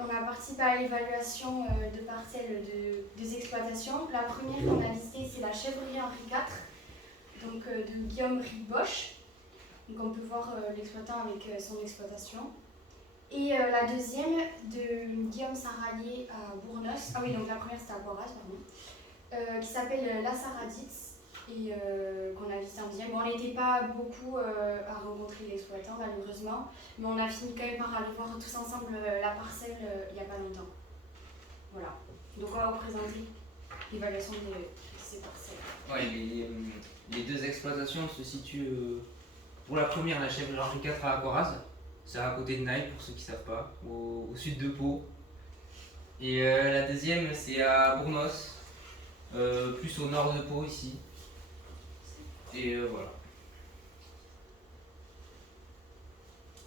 on a participé à l'évaluation de parcelles de 2 exploitations. La première qu'on a listée, c'est la chèvrerie Henri IV, donc de Guillaume Riboche. Donc on peut voir l'exploitant avec son exploitation. Et la deuxième de Guillaume Saralier à Bournos. Ah oui, donc la première c'était à Boras, pardon. Qui s'appelle La Saraditz et qu'on a visité en deuxième. Bon, on n'était pas beaucoup à rencontrer l'exploitant malheureusement, mais on a fini quand même par aller voir tous ensemble la parcelle il n'y a pas longtemps. Voilà. Donc on va vous présenter l'évaluation de ces parcelles. Ouais, les 2 exploitations se situent pour la première, la chèvrerie Henri IV à Aquaraz. C'est à côté de Naï pour ceux qui ne savent pas, au sud de Pau. Et la deuxième, c'est à Bournos, plus au nord de Pau ici. Et voilà.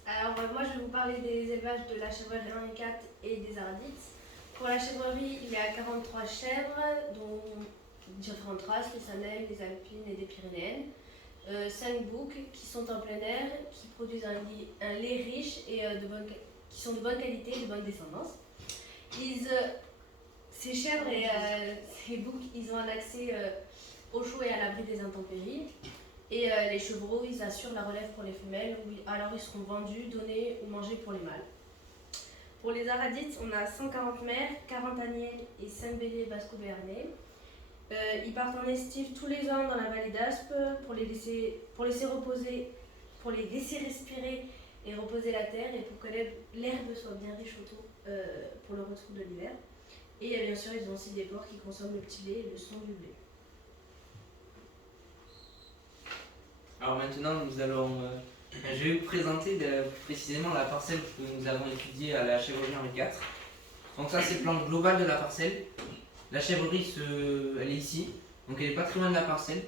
Alors moi je vais vous parler des élevages de la chèvrerie Henri IV et des Ardits. Pour la chèvrerie, il y a 43 chèvres, dont différentes races, les Sanel, les Alpines et des Pyrénéennes. 5 boucs qui sont en plein air, qui produisent un lait riche et qui sont de bonne qualité et de bonne descendance. Ces chèvres et ces boucs, ils ont un accès au chaud et à l'abri des intempéries. Et les chevreaux, ils assurent la relève pour les femelles, alors ils seront vendus, donnés ou mangés pour les mâles. Pour les Aradites, on a 140 mères, 40 agnelles et 5 béliers basco-béarnais. Ils partent en estive tous les ans dans la vallée d'Aspe pour les laisser reposer, pour les laisser respirer et reposer la terre et pour que l'herbe soit bien riche autour pour le retour de l'hiver. Et bien sûr, ils ont aussi des porcs qui consomment le petit lait et le son du blé. Alors maintenant, je vais vous présenter précisément la parcelle que nous avons étudiée à la chèvrerie Henri IV. Donc ça, c'est le plan global de la parcelle. La chèvrerie, elle est ici, donc elle n'est pas très loin de la parcelle.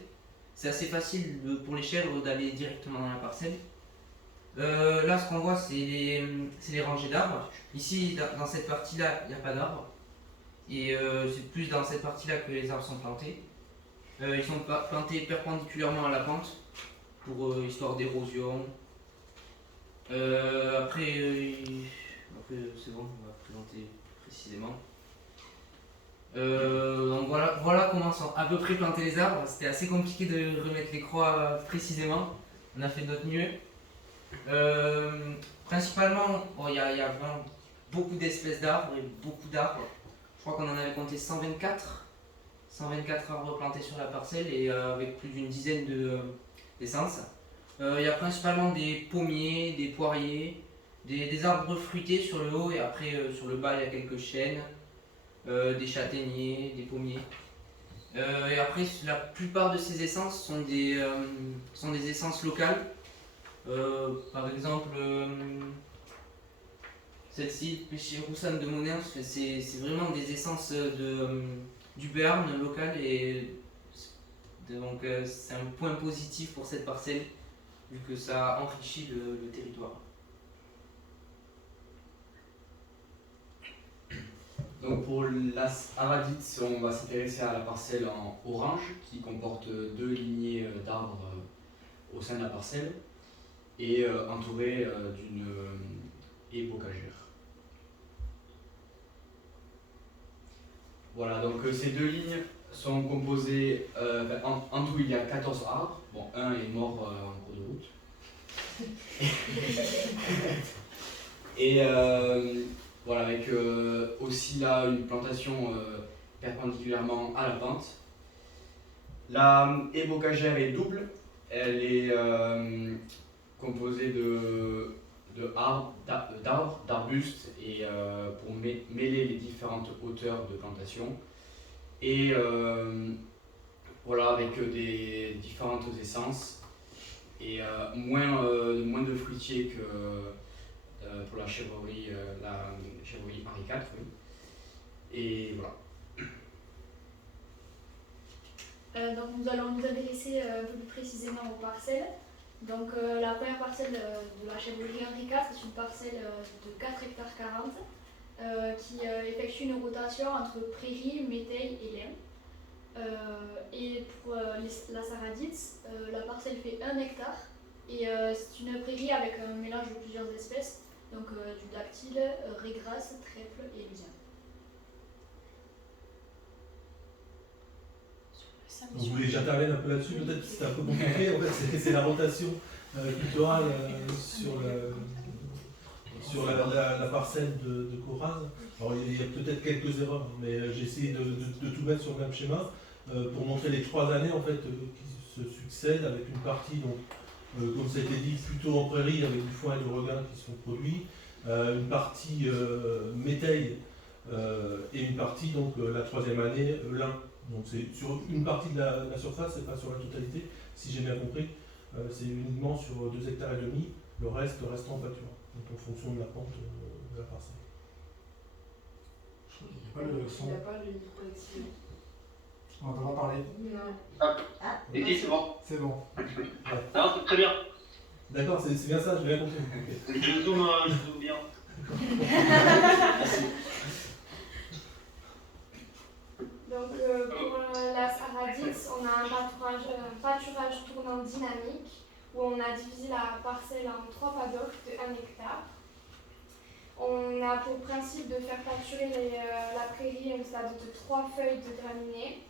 C'est assez facile pour les chèvres d'aller directement dans la parcelle. Là, ce qu'on voit, c'est les rangées d'arbres. Ici, dans cette partie-là, il n'y a pas d'arbres. Et c'est plus dans cette partie-là que les arbres sont plantés. Ils sont plantés perpendiculairement à la pente, pour histoire d'érosion. Après c'est bon, on va présenter précisément. Donc voilà comment sont à peu près plantés les arbres. C'était assez compliqué de remettre les croix précisément. On a fait de notre mieux. Principalement, il y a vraiment beaucoup d'espèces d'arbres et beaucoup d'arbres. Je crois qu'on en avait compté 124 arbres plantés sur la parcelle et avec plus d'une dizaine d'essences. Il y a principalement des pommiers, des poiriers, des arbres fruités sur le haut et après sur le bas il y a quelques chênes, des châtaigniers, des pommiers. Et après la plupart de ces essences sont des essences locales. Par exemple celle-ci, Péché Roussanne de Moners, c'est vraiment des essences du Béarn local et donc c'est un point positif pour cette parcelle vu que ça enrichit le territoire. Donc pour la Aradite, on va s'intéresser à la parcelle en orange qui comporte 2 lignées d'arbres au sein de la parcelle et entourée d'une haie bocagère. Voilà, donc ces 2 lignes sont composées, en tout il y a 14 arbres, bon un est mort en cours de route. Et voilà, avec aussi là une plantation perpendiculairement à la pente. La haie bocagère est double, elle est composée d'arbustes et pour mêler les différentes hauteurs de plantation. Et voilà, avec des différentes essences et moins de fruitiers que pour la chèvrerie Henri IV. Oui. Et voilà. Donc nous allons nous intéresser un peu plus précisément aux parcelles. Donc la première parcelle de la chèvrerie Henri IV, c'est une parcelle de 4 hectares 40 qui effectue une rotation entre prairies, métailles et lin. Et pour la Saraditz, la parcelle fait 1 hectare et c'est une prairie avec un mélange de plusieurs espèces. Donc du dactyle, régras, trèfle et luzerne. Donc, vous voulez que j'intervienne un peu là-dessus, peut-être que c'est un peu compliqué, en fait c'est la rotation culturale sur la parcelle de Coraz. Alors il y a peut-être quelques erreurs, mais j'ai essayé de tout mettre sur le même schéma pour montrer les 3 années en fait qui se succèdent avec une partie donc comme ça a été dit plutôt en prairie avec du foin et du regain qui sont produits, une partie métail et une partie donc la 3e année lin. Donc c'est sur une partie de la surface, c'est pas sur la totalité, si j'ai bien compris. C'est uniquement sur 2,5 hectares, le reste en pâture. Donc en fonction de la pente de la parcelle. Je crois qu'il n'y a pas le son. Il n'y a pas le micro activé. On n'entend pas parler. Non. Et si, c'est bon. C'est bon. Non, c'est très bien. D'accord, c'est bien ça, j'ai bien compris. Je zoome bien. Donc pour la Saradix, on a un pâturage tournant dynamique où on a divisé la parcelle en 3 paddocks de 1 hectare. On a pour principe de faire pâturer la prairie au stade de 3 feuilles de graminées.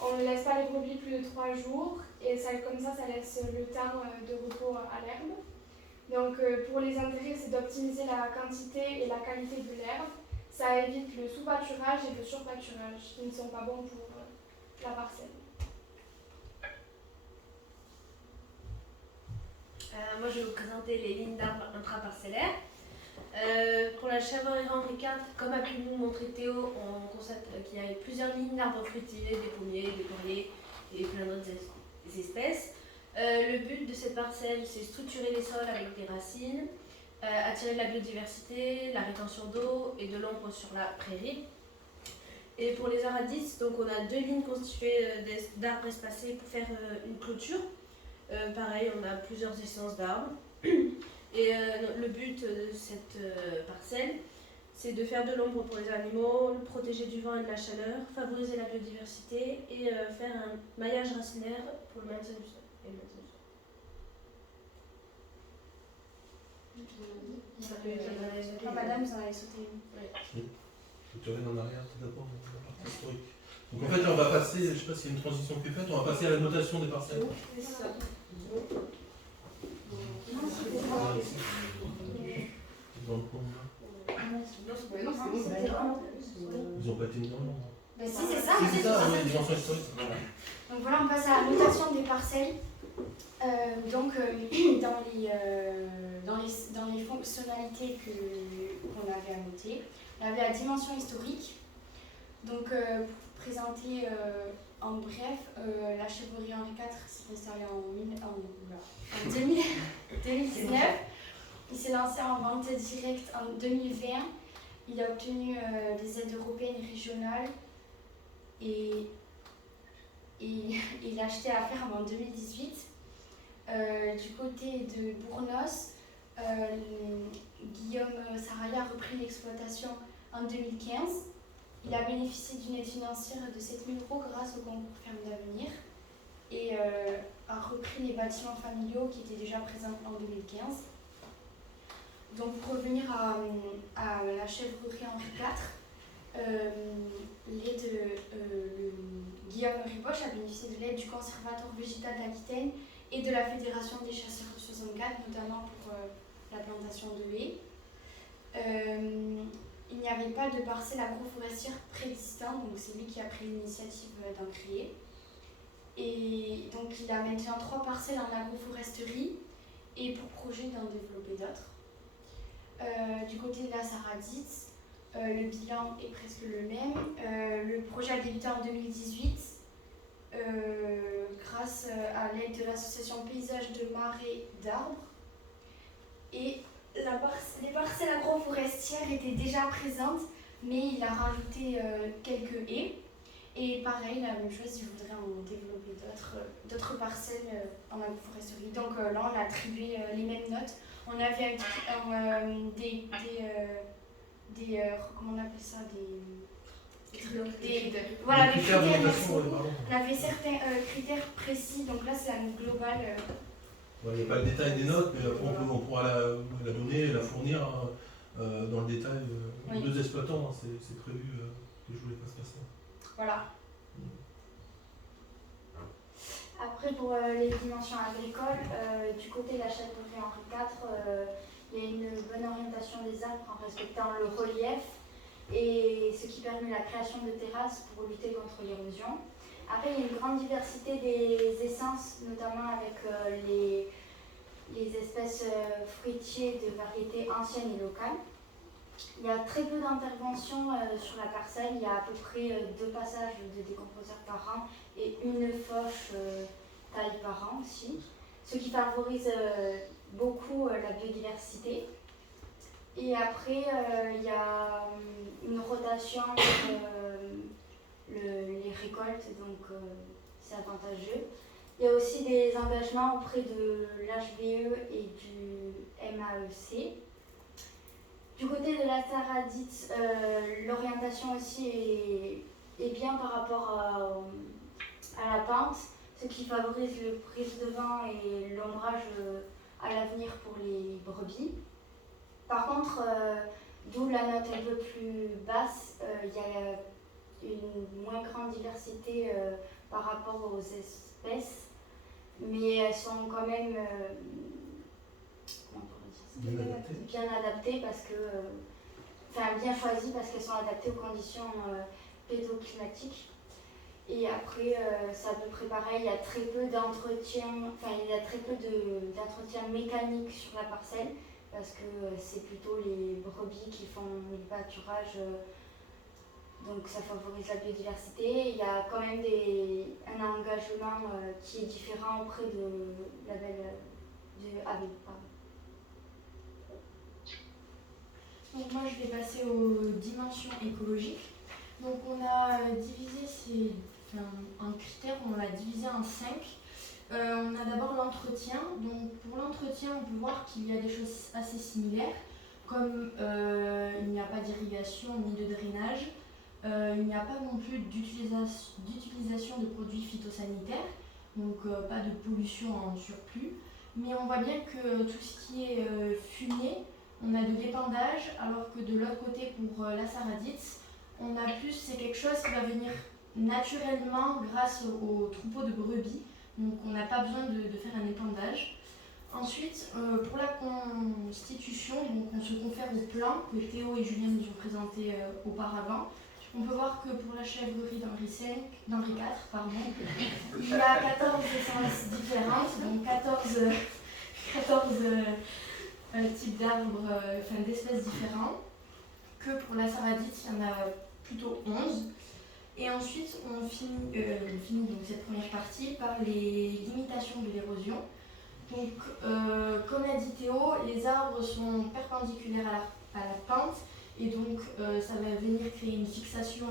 On ne laisse pas les brebis plus de 3 jours et comme ça laisse le temps de repos à l'herbe. Donc pour les intérêts, c'est d'optimiser la quantité et la qualité de l'herbe. Ça évite le sous-pâturage et le sur-pâturage qui ne sont pas bons pour la parcelle. Moi, je vais vous présenter les lignes d'arbres intraparcellaires. Pour la chèvrerie Henri IV, comme a pu nous montrer Théo, on constate qu'il y a plusieurs lignes d'arbres fruitiers, des pommiers, des poiriers et plein d'autres espèces. Le but de cette parcelle, c'est structurer les sols avec des racines, attirer de la biodiversité, la rétention d'eau et de l'ombre sur la prairie. Et pour les aradices, donc on a 2 lignes constituées d'arbres espacés pour faire une clôture. Pareil, on a plusieurs essences d'arbres. Et le but de cette parcelle, c'est de faire de l'ombre pour les animaux, le protéger du vent et de la chaleur, favoriser la biodiversité et faire un maillage racinaire pour le maintien du sol. Madame, vous en avez sauté une. Tu reviens en arrière tout d'abord la partie historique. Donc en fait, on va passer, je ne sais pas s'il y a une transition qui est faite, on va passer à la notation des parcelles. C'est ça. Dans le coin, là. Ils n'ont pas été mis dans l'ordre. Ben si, c'est ça. C'est ça, oui, dimension historique. Donc voilà, on passe à la notation des parcelles. Dans les fonctionnalités qu'on avait à noter, on avait la dimension historique. Donc pour présenter en bref, la chèvrerie Henri IV s'est installée en 2019. Il s'est lancé en vente directe en 2020. Il a obtenu des aides européennes et régionales et il a acheté la ferme en 2018. Du côté de Bournos, Guillaume Saraya a repris l'exploitation en 2015. Il a bénéficié d'une aide financière de 7 000 € grâce au concours Ferme d'Avenir et a repris les bâtiments familiaux qui étaient déjà présents en 2015. Donc pour revenir à la chèvrerie Henri IV, Guillaume Riboche a bénéficié de l'aide du Conservatoire végétal d'Aquitaine et de la Fédération des chasseurs de 64, notamment pour la plantation de haies. Il n'y avait pas de parcelle agroforestière préexistante, donc c'est lui qui a pris l'initiative d'en créer. Et donc il a maintenant 3 parcelles en agroforesterie et pour projet d'en développer d'autres. Du côté de la Saradix, le bilan est presque le même. Le projet a débuté en 2018 grâce à l'aide de l'association Paysage de Marais d'Arbres. Et les parcelles agroforestières étaient déjà présentes, mais il a rajouté quelques haies. Et pareil, la même chose, il voudrait en développer d'autres parcelles en agroforesterie. Donc là, on a attribué les mêmes notes. On avait comment on appelle ça, voilà, des critères, merci. On avait certains critères précis, donc là c'est la note globale Il n'y a pas le détail des notes, mais après on pourra la donner, la fournir dans le détail aux deux exploitants. C'est prévu que je voulais pas se passer. Voilà. Après, pour les dimensions agricoles, du côté de la châtelleraie Henri IV, il y a une bonne orientation des arbres en respectant le relief, et ce qui permet la création de terrasses pour lutter contre l'érosion. Après, il y a une grande diversité des essences, notamment avec les espèces fruitiers de variétés anciennes et locales. Il y a très peu d'interventions sur la parcelle. Il y a à peu près 2 passages de décomposeurs par an et une fauche taille par an aussi, ce qui favorise beaucoup la biodiversité. Et après, il y a une rotation les récoltes, donc c'est avantageux. Il y a aussi des engagements auprès de l'HVE et du MAEC. Du côté de la Saradite, l'orientation aussi est bien par rapport à la pente, ce qui favorise le prise de vent et l'ombrage à l'avenir pour les brebis. Par contre, d'où la note un peu plus basse, il y a une moins grande diversité par rapport aux espèces, mais elles sont quand même bien adaptées parce que, bien choisies parce qu'elles sont adaptées aux conditions pédoclimatiques. Et après, c'est à peu près pareil, il y a très peu d'entretien, d'entretien mécanique sur la parcelle, parce que c'est plutôt les brebis qui font le pâturage, donc ça favorise la biodiversité. Il y a quand même un engagement qui est différent auprès de la du AB. Donc moi je vais passer aux dimensions écologiques. Donc on a divisé en critères, on l'a divisé en 5. On a d'abord l'entretien. Donc pour l'entretien, on peut voir qu'il y a des choses assez similaires, comme il n'y a pas d'irrigation ni de drainage, il n'y a pas non plus d'utilisation de produits phytosanitaires, donc pas de pollution en surplus. Mais on voit bien que tout ce qui est fumier, on a de l'épandage, alors que de l'autre côté, pour la Saradite, on a plus, c'est quelque chose qui va venir naturellement grâce aux troupeaux de brebis. Donc on n'a pas besoin de faire un épandage. Ensuite, pour la constitution, donc on se confère au plan que Théo et Julien nous ont présenté auparavant. On peut voir que pour la chèvrerie d'Henri IV, il y a 14 essences différentes, donc 14 types d'arbres, d'espèces différents. Que pour la Saradite, il y en a plutôt 11. Et ensuite, on finit donc cette première partie par les limitations de l'érosion. Donc, comme l'a dit Théo, les arbres sont perpendiculaires à la pente, et donc ça va venir créer une fixation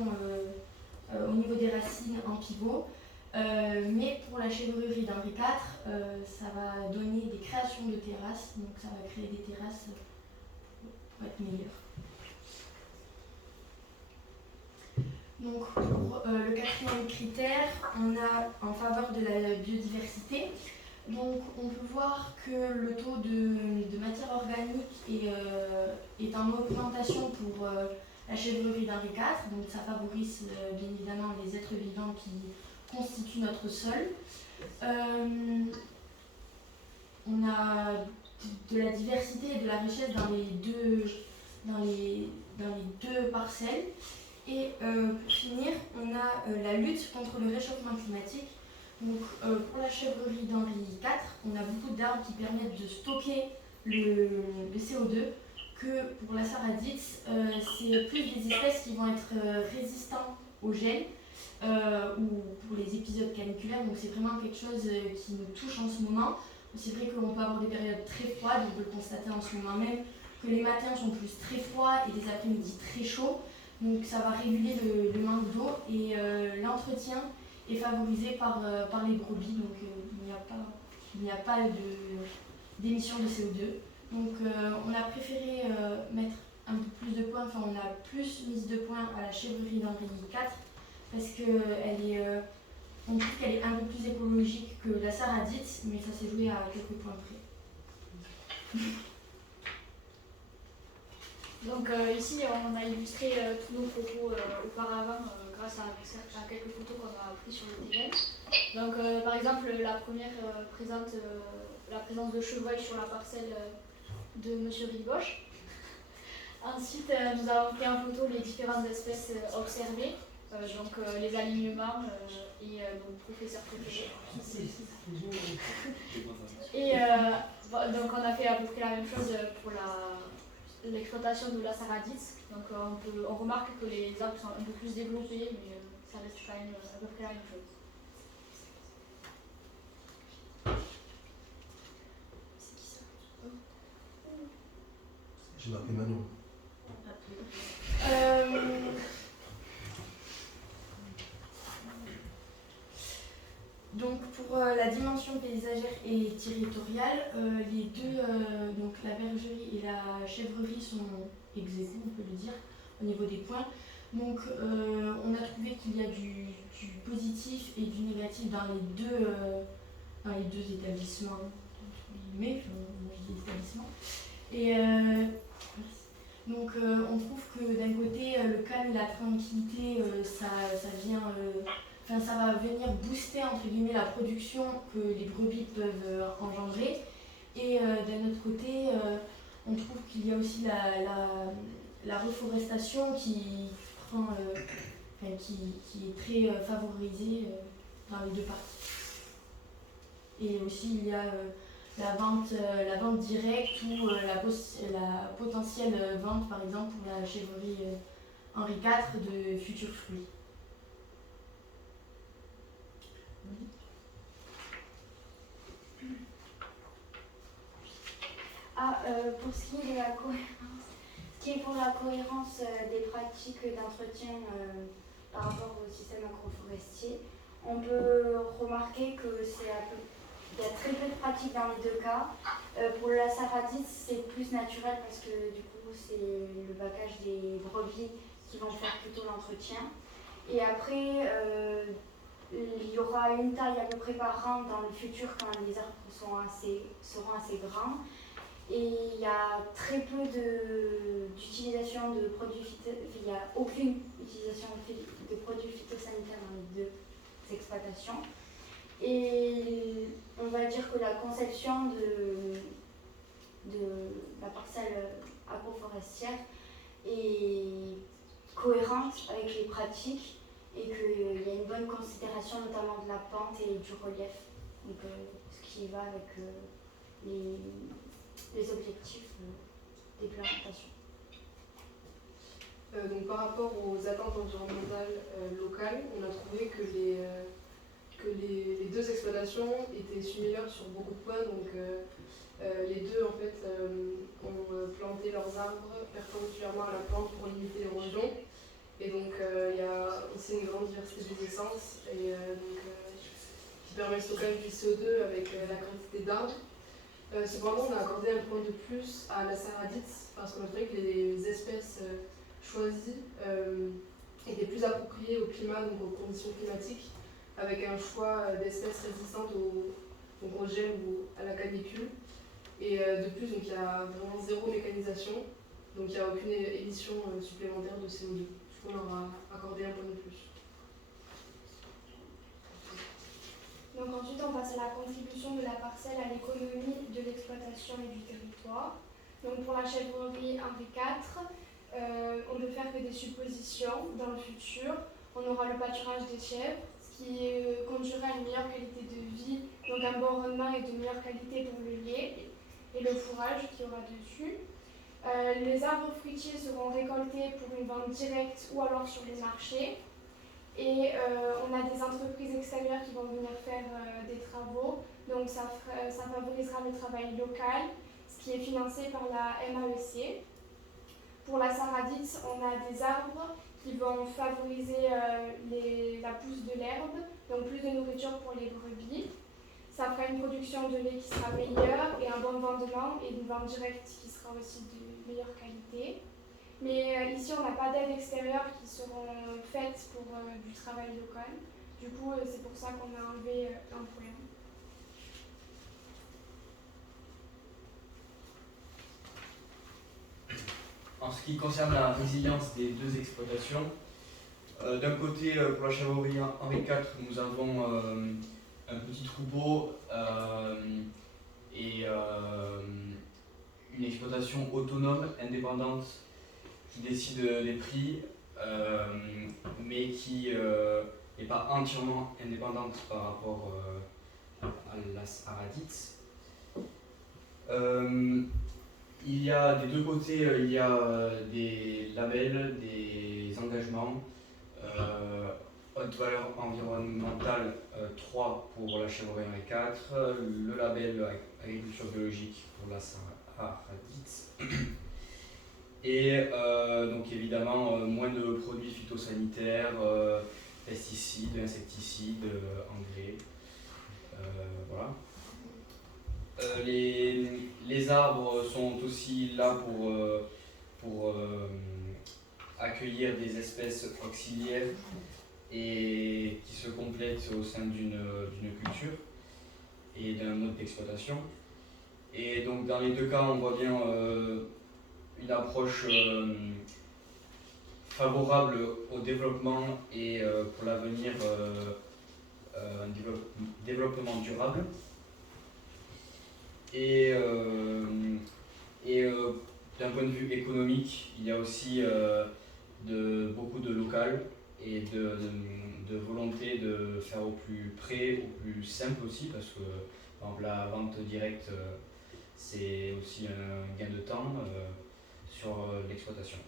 au niveau des racines en pivot. Mais pour la chèvrerie d'Henri IV, ça va donner des créations de terrasses, donc ça va créer des terrasses pour être meilleur. Donc pour le 4e critère, on a en faveur de la biodiversité. Donc on peut voir que le taux de matière organique est en augmentation pour la chèvrerie d'Henri IV. Donc ça favorise bien évidemment les êtres vivants qui constituent notre sol. On a de la diversité et de la richesse dans les deux parcelles. Et pour finir, on a la lutte contre le réchauffement climatique. Donc, pour la chèvrerie d'Henri IV, on a beaucoup d'arbres qui permettent de stocker le CO2, que pour la Saradite, c'est plus des espèces qui vont être résistantes au gel ou pour les épisodes caniculaires. Donc, c'est vraiment quelque chose qui nous touche en ce moment. C'est vrai qu'on peut avoir des périodes très froides, on peut le constater en ce moment même, que les matins sont plus très froids et les après-midi très chauds. Donc ça va réguler le manque d'eau et l'entretien est favorisé par les brebis, donc il n'y a pas d'émission de CO2. Donc on a préféré mettre un peu plus de points, on a plus mis de points à la chèvrerie d'Henri IV parce qu'elle est on trouve qu'elle est un peu plus écologique que la Saradite, mais ça s'est joué à quelques points près. Donc ici, on a illustré tous nos propos auparavant grâce à quelques photos qu'on a prises sur le terrain. Donc par exemple, la première présente la présence de chevreuils sur la parcelle de M. Riboche. Ensuite, nous avons pris en photo les différentes espèces observées, donc les alignements et nos professeurs préférés. Et donc on a fait à peu près la même chose pour l'exploitation de la Saradite. Donc on remarque que les arbres sont un peu plus développés, mais ça reste quand même à peu près la même chose. J'ai marqué Manon. Donc pour la dimension paysagère et territoriale, les deux, donc la bergerie et la chèvrerie sont ex aequo, on peut le dire, au niveau des points. Donc on a trouvé qu'il y a du positif et du négatif dans les deux établissements, mais moi je dis établissements. Et donc on trouve que d'un côté le calme et la tranquillité, ça va venir booster entre guillemets la production que les brebis peuvent engendrer. Et d'un autre côté, on trouve qu'il y a aussi la reforestation qui est très favorisée dans les deux parties. Et aussi il y a la vente directe ou la potentielle vente, par exemple, pour la chèvrerie Henri IV de futurs fruits. Pour ce qui est de la cohérence, pour la cohérence des pratiques d'entretien par rapport au système agroforestier, on peut remarquer que il y a très peu de pratiques dans les deux cas. Pour la Saradite, c'est plus naturel parce que du coup, c'est le bacage des brebis qui vont faire plutôt l'entretien. Et après, il y aura une taille à peu près par an dans le futur quand les arbres seront assez grands. Et il y a très peu d'utilisation de produits il n'y a aucune utilisation de produits phytosanitaires dans les deux exploitations. Et on va dire que la conception de la parcelle agroforestière est cohérente avec les pratiques et qu'il y a une bonne considération notamment de la pente et du relief, donc, ce qui va avec les objectifs des plantations. Donc, par rapport aux attentes environnementales locales, on a trouvé que les deux exploitations étaient similaires sur beaucoup de points. Donc, les deux en fait ont planté leurs arbres perpendiculairement à la plante pour limiter l'érosion. Et donc il y a aussi une grande diversité des essences qui permet le stockage du CO2 avec la quantité d'arbres. Cependant, on a accordé un point de plus à la Saradite parce qu'on a trouvé que les espèces choisies étaient plus appropriées au climat, donc aux conditions climatiques, avec un choix d'espèces résistantes au gel ou à la canicule. Et de plus, donc, il y a vraiment zéro mécanisation, donc il n'y a aucune émission supplémentaire de CO2. Du coup, on leur a accordé un point de plus. Donc ensuite, on passe à la contribution de la parcelle à l'économie de l'exploitation et du territoire. Donc pour la chèvrerie Henri IV, on ne peut faire que des suppositions dans le futur. On aura le pâturage des chèvres, ce qui conduira à une meilleure qualité de vie, donc un bon rendement et de meilleure qualité pour le lait et le fourrage qu'il y aura dessus. Les arbres fruitiers seront récoltés pour une vente directe ou alors sur les marchés. Et on a des entreprises extérieures qui vont venir faire des travaux, donc ça favorisera le travail local, ce qui est financé par la MAEC. Pour la Saradite, on a des arbres qui vont favoriser la pousse de l'herbe, donc plus de nourriture pour les brebis. Ça fera une production de lait qui sera meilleure et un bon vendement et une vente directe qui sera aussi de meilleure qualité. Mais ici, on n'a pas d'aides extérieures qui seront faites pour du travail local. Du coup, c'est pour ça qu'on a enlevé l'emploi. En ce qui concerne la résilience des deux exploitations, d'un côté, pour la chèvrerie Henri IV, nous avons un petit troupeau et une exploitation autonome, indépendante, qui décide des prix, mais qui n'est pas entièrement indépendante par rapport à l'As Araditz. Il y a des deux côtés, il y a des labels, des engagements, haute valeur environnementale 3 pour la chèvrerie Henri IV, le label agriculture biologique pour la Araditz. Et donc évidemment moins de produits phytosanitaires, pesticides, insecticides, engrais. Voilà. Les arbres sont aussi là pour accueillir des espèces auxiliaires et qui se complètent au sein d'une culture et d'un mode d'exploitation. Et donc dans les deux cas, on voit bien une approche favorable au développement et pour l'avenir un développement durable. Et d'un point de vue économique, il y a aussi beaucoup de local et de volonté de faire au plus près, au plus simple aussi, parce que par exemple, la vente directe, c'est aussi un gain de temps sur l'exploitation.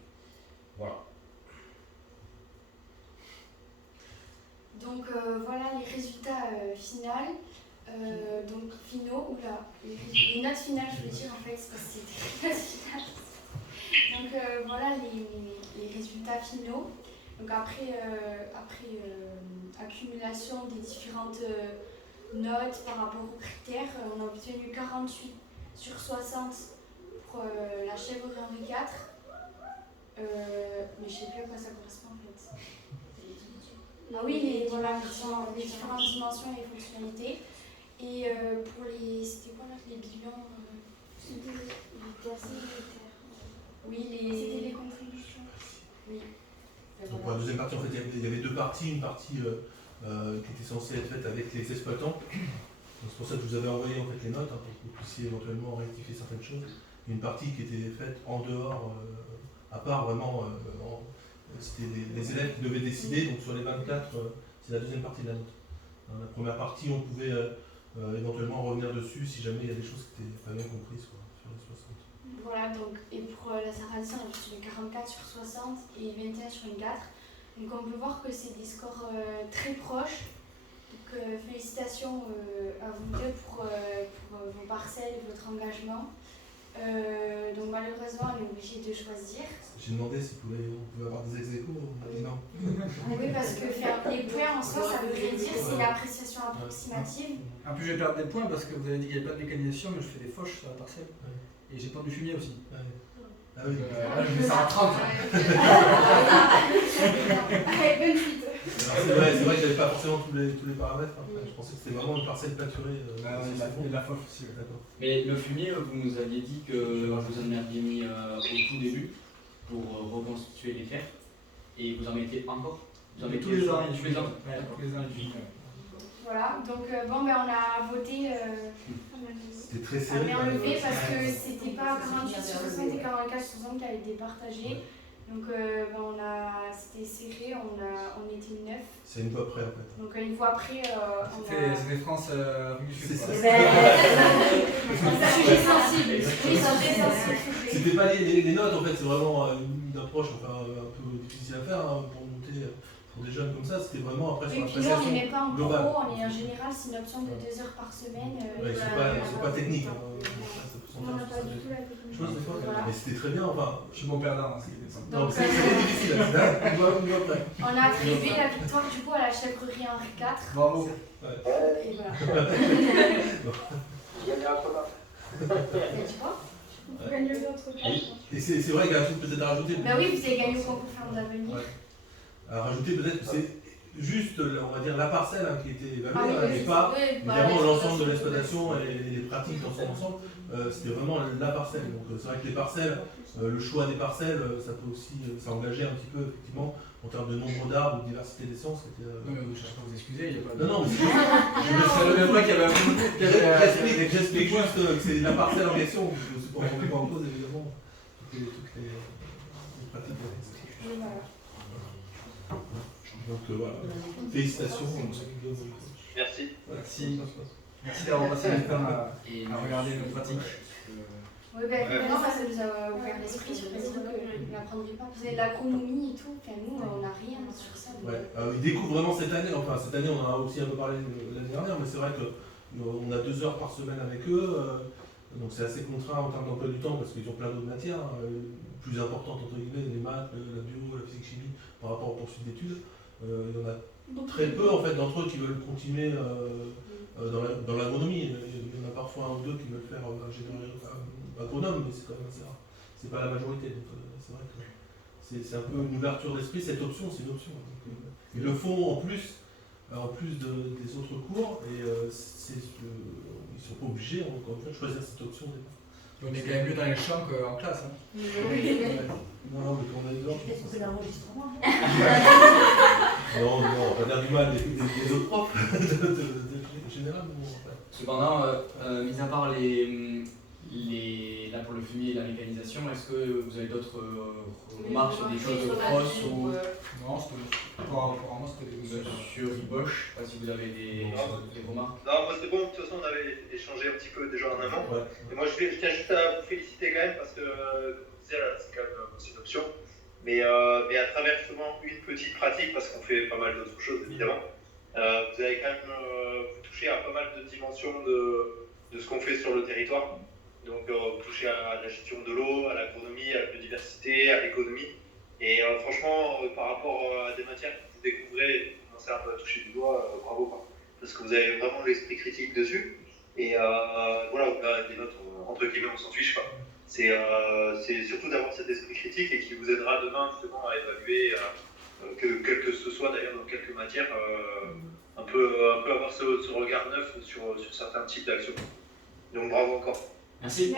Voilà. Donc voilà les résultats finaux. Donc finaux, les notes finales, je veux dire en fait, parce que c'est des notes finales. Donc voilà les résultats finaux. Donc après accumulation des différentes notes par rapport aux critères, on a obtenu 48 sur 60 pour la chèvrerie Henri IV. Mais je sais plus à quoi ça correspond en fait. Ah oui, les différentes dimensions et fonctionnalités. Et pour c'était quoi là, les bilans C'était les contributions. Oui. Donc pour la deuxième partie, en fait, il y avait deux parties. Une partie qui était censée être faite avec les exploitants. C'est pour ça que je vous avais envoyé en fait, les notes, pour que vous puissiez éventuellement rectifier certaines choses. Et une partie qui était faite en dehors, à part vraiment, c'était les élèves qui devaient décider. Donc sur les 24, c'est la deuxième partie de la note. Dans la première partie, on pouvait éventuellement revenir dessus si jamais il y a des choses qui n'étaient pas bien comprises sur les 60. Voilà, donc, et pour la Saraditz, on a reçu 44 sur 60 et 21 sur une 4. Donc on peut voir que c'est des scores très proches. Donc félicitations à vous deux pour vos parcelles et votre engagement. Donc malheureusement, on est obligé de choisir. J'ai demandé si on pouvait avoir des ex-aequo, on m'a dit non. Oui, parce que faire les points en soi, ça veut rien dire, c'est l'appréciation approximative. En plus, je vais perdre des points parce que vous avez dit qu'il n'y avait pas de mécanisation, mais je fais des fauches sur la parcelle. Et j'ai pas du fumier aussi. Ah oui. Là, je mets ça à 30. Allez, 28. C'est vrai que j'avais pas forcément tous les paramètres. Je pensais que c'était vraiment une parcelle pâturée. Il y a de la fauche aussi. D'accord. Mais le fumier, vous nous aviez dit que vous en aviez mis au tout début pour reconstituer les terres. Et vous en mettez encore? Vous en mettez tous les ans. Tous les ans. Tous les ans, Voilà, donc on a voté C'était très à serré. enlevé parce que c'était pas 48 sur 60 et 44 sur 60 qui avaient été partagés. Donc c'était serré, on était 9. C'est une fois près en fait. Donc une fois après, C'était France du Sud. C'est ça. Sujet sensible. Oui, sujet sensible. C'était pas les notes en fait, c'est vraiment une approche un peu difficile à faire pour monter pour des jeunes comme ça. C'était vraiment après sur Et puis nous, l'appréciation on n'est pas en pro, globale. on est en général, c'est une option de 2 heures par semaine. Ouais, ils sont pas techniques. On n'a pas du tout la technique. Je pense des fois, Voilà. mais c'était très bien. Enfin, Je suis bon perdant. C'est donc c'était difficile. On a attribué la victoire du coup à la chèvrerie Henri IV. Bravo. Et voilà. Et tu vois? On gagne l'autre page. Et c'est vrai qu'il y a un truc peut-être à rajouter. Bah oui, vous avez gagné au concours Ferme d'Avenir. À rajouter peut-être que c'est juste, on va dire, la parcelle qui était évaluée, Ah oui, et oui, pas oui, évidemment voilà, l'ensemble de l'exploitation. l'exploitation et les pratiques dans son ensemble. C'était vraiment la parcelle. Donc c'est vrai que les parcelles, le choix des parcelles, ça peut aussi s'engager un petit peu effectivement en termes de nombre d'arbres ou de diversité d'essences. Non, mais je ne cherche pas à vous excuser, il n'y a pas de. Non, non, mais c'est Je ne savais même pas qu'il y avait un. J'explique juste que c'est la parcelle en question. Je ne suis pas remis en cause évidemment toutes les pratiques. Donc voilà. Félicitations. Merci. Merci. Merci d'avoir passé du temps à regarder nos pratiques. Oui, ben, maintenant, ça nous a ouvert l'esprit sur des trucs qu'on n'apprendrait pas. Vous avez de l'agronomie et tout, enfin, nous, on n'a rien sur ça. Donc... Ouais, ils découvrent vraiment cette année. Enfin, cette année, on en a aussi un peu parlé l'année dernière, mais c'est vrai qu'on a 2 heures par semaine avec eux. Donc c'est assez contraint en termes d'emploi du temps parce qu'ils ont plein d'autres matières plus importantes, entre guillemets, les maths, la bio, la physique-chimie, par rapport aux poursuites d'études. Il y en a très peu en fait d'entre eux qui veulent continuer dans l'agronomie. Il y en a parfois 1 ou 2 qui veulent faire ingénieur agronome, mais c'est quand même assez rare. C'est pas la majorité. Donc c'est vrai que c'est un peu une ouverture d'esprit. Cette option, c'est une option. Donc, ils le font en plus des autres cours et ils sont pas obligés encore une fois de choisir cette option. On est quand même mieux dans les champs qu'en classe. Hein. Non, mais quand on a des gens. C'est l'enregistrement. Non, on a du mal des autres profs généralement. Cependant, mis à part là pour le fumier et la mécanisation, est-ce que vous avez d'autres remarques sur des choses grosses ou non, apparemment c'était des sur Riboche, je ne sais pas si vous avez des remarques. Non, moi c'était bon, de toute façon on avait échangé un petit peu déjà en amont. Ouais. Et moi je tiens juste à vous féliciter quand même parce que, comme vous disiez, là, c'est quand même aussi une option. Mais à travers justement une petite pratique, parce qu'on fait pas mal d'autres choses évidemment, vous avez quand même vous touché à pas mal de dimensions de ce qu'on fait sur le territoire. Donc vous touchez à la gestion de l'eau, à l'agronomie, à la biodiversité, à l'économie. Et franchement, par rapport à des matières que vous découvrez, vous commencez un peu à toucher du doigt, bravo quoi. Parce que vous avez vraiment l'esprit critique dessus. Et voilà, des notes, entre guillemets, on s'en fiche quoi. C'est surtout d'avoir cet esprit critique et qui vous aidera demain justement à évaluer, quel que ce soit d'ailleurs dans quelques matières, un peu avoir ce regard neuf sur certains types d'actions. Donc bravo encore. Merci.